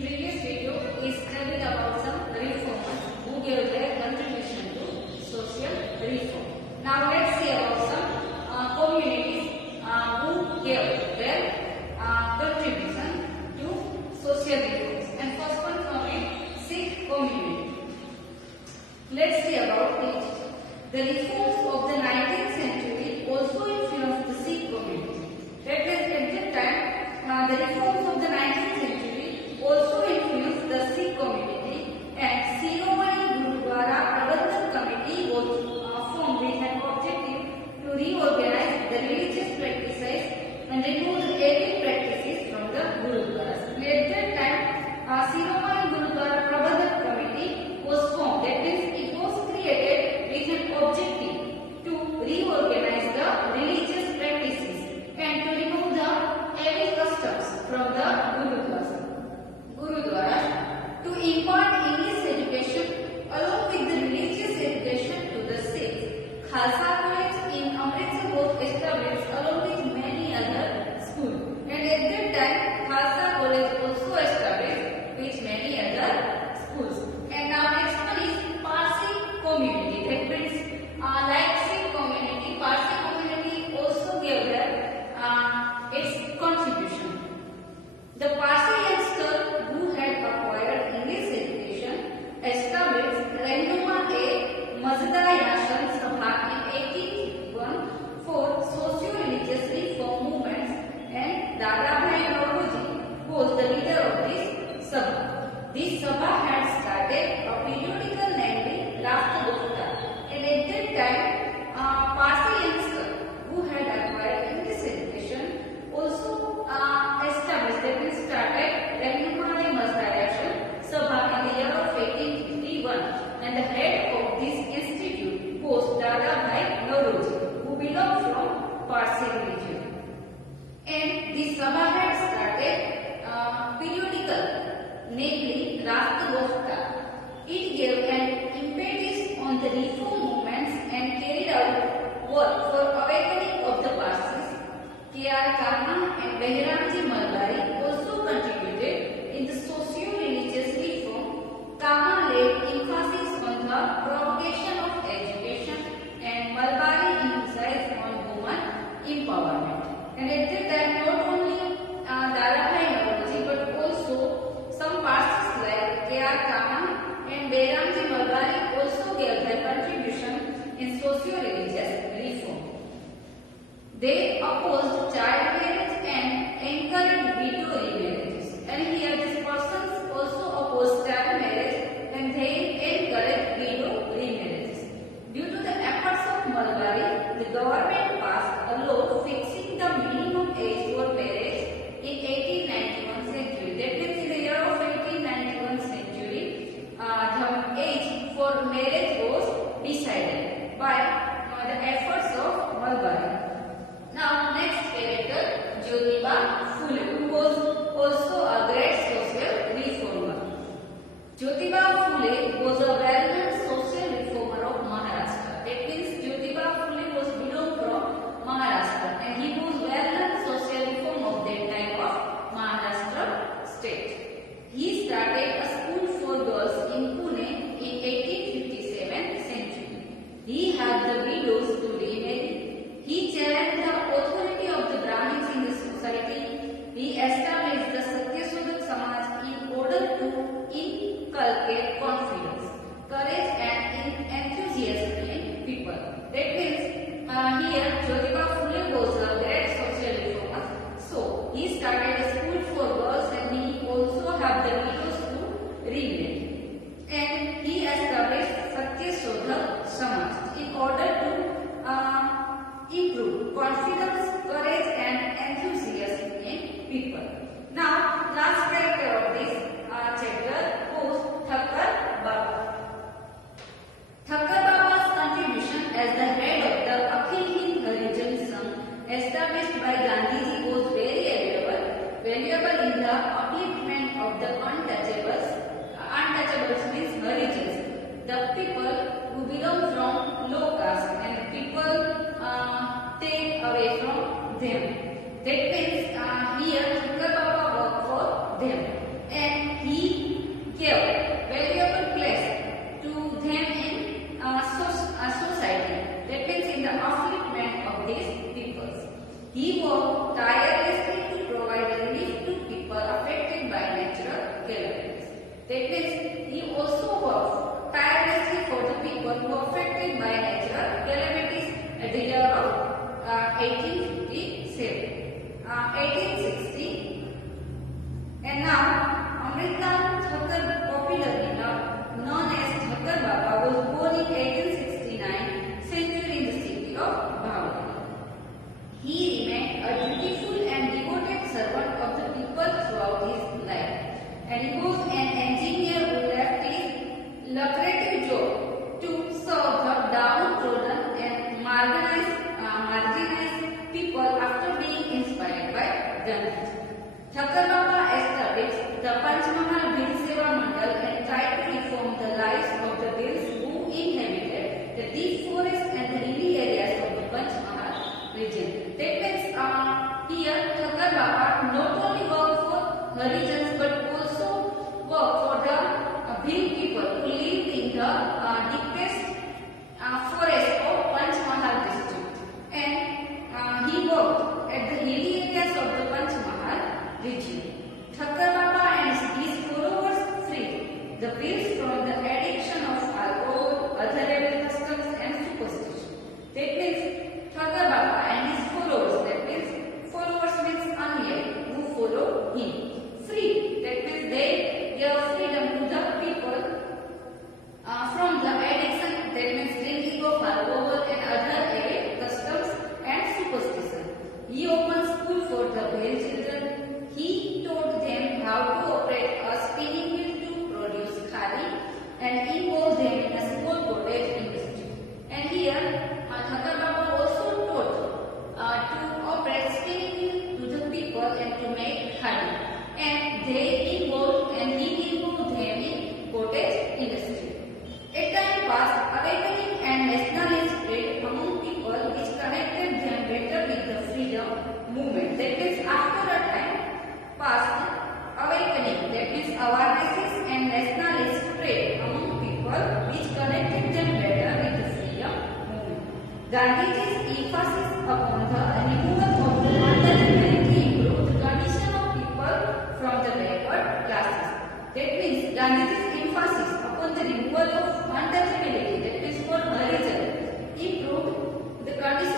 previous video is telling about some reformers who gave their contribution to social reform. Now let's see about some communities who gave their contribution to social reforms. And first one from a Sikh community. Let's see about it. The reforms of the 19th century also influenced the Sikh community. That is, at that time, the reforms of the 19th century also influenced the Sikh community, and Shiromani Gurudwara Prabandhan Committee was formed with an objective to reorganize the religious practices and remove the pagan practices from the Gurudwaras. At that time, Shiromani Gurudwara Prabandhan Committee was formed. That means it was created with an objective to reorganize the religious practices and to remove the heavy customs from the Gurudwaras, to impart English education along with the religious education to the Sikhs. Khalsa College in Amritsar was established along with many other schools. And at that time, Khalsa College also established with many other schools. And now next one is Parsi community. That means like Sikh community, Parsi community also gave their its contribution. The Parsi youngster who had acquired English education established Rahnuma Mazda-Yashan Sabha in 1851 for socio-religious reform movements, and Dadabhai Nauroji was the leader of this Sabha. This Sabha had started a periodical named Rashtragopta, and at that time, Parsi youngster who had acquired English education also established, that means started Rahnuma Mazda-Yashan Sabha in the year of 1851, and the head of this institute was Dadabhai Nauroji, who belonged from Parsi religion. And this Sabha had started periodical, namely Rashtragopta. It gave an impetus on the reform movements and carried out work for awakening of the Parsis. K.R. Kama and Behramji Malbari also contributed in the socio-religious reform. Kama laid emphasis on the propagation of education, and Malbari emphasized on women empowerment. And at that time, not only Dadabhai Nauroji but also some Parsis like K.R. Kama and Behramji Malbari also gave their contribution in socio-religious reform. They opposed child marriage and encouraged widow remarriages. And here these persons also opposed child marriage and they encouraged widow remarriages. Due to the efforts of Malbari, the government passed a law fixing the minimum age for marriage in 1891 century. That means in the year of 1891 century, the age for marriage was decided by the efforts of Malbari. Now next character, Jyotiba Phule, who was also a great social reformer. Jyotiba Phule was a well-known social reformer of Maharashtra. That means Jyotiba Phule was belonged from Maharashtra, and he was well-known social reformer of that time of Maharashtra state. He started a school for girls in Pune in 1857 century. He had the widows to remarry. He challenged the authority of the Brahmins in the society. He established the Satyasodhak Samaj in order to inculcate confidence, courage and enthusiasm in people. That means here Jyotiba Phule was a great social reformer. So he started a school for girls and he also had the widows to remarry. And he established Satyasodhak Samaj in order to improve confidence, courage and enthusiasm in people. Now, last character of this chapter was Thakkar Baba. Thakkar Baba's contribution as the head of the Akhil Hind Harijan Sangh established by Gandhiji was very valuable in the upliftment of the untouchables. Untouchables means Harijans, the people who belong from low caste, and people take away from them. That means here Thakkar Baba worked for them, and he He worked tirelessly to provide relief to people affected by natural calamities. That means he also worked tirelessly for the people who are affected by natural calamities at the year of 1857, 1860. And now, Amritlal Thakur, popularly known as Thakur Baba, was born in 1869 century in the city of Bhavnagar. He remained a dutiful and devoted servant of the people throughout his life. And he was an engineer who left his lucrative job to serve the downtrodden and marginalized people after being inspired by Gandhi. Thakur Baba established the Panchmahal Bhil Seva Mandal and tried to reform the lives of the Bhils who inhabited the deep forests and the hilly areas of the Panchmahal region. That means here Thakur Baba not only worked for Harijans but also worked for the Bhil people who lived in the deepest forest of Panchmahal district. And he worked at the hilly areas of the Panchmahal region. Thakur Baba and his followers freed the Bhils from the addiction of alcohol, other rebel customs and superstition. That means Thakur Baba and his followers, that means followers means anuyai who follow him. Free, that means they gave freedom to the people from the addiction, that means drinking of alcohol and other rebel customs and superstition. He opened school for the Bhil children. He taught them how to operate a spinning wheel to produce khadi and involved them in a small cottage industry. And here, Thakur Baba also taught to operate spinning wheel to the people and to make khadi. And he involved them in cottage industry. A time passed, awakening and nationalist spread among people which connected them better with the freedom movement. That means after a time passed, awakening, that means awarenesses and nationalist spread among people which connected them better with the freedom movement. Gandhiji's emphasis upon the removal of the underdeveloped improved the condition of people from the backward classes. That means Gandhiji's emphasis upon the removal of untouchability, that means for Harijan, improved the condition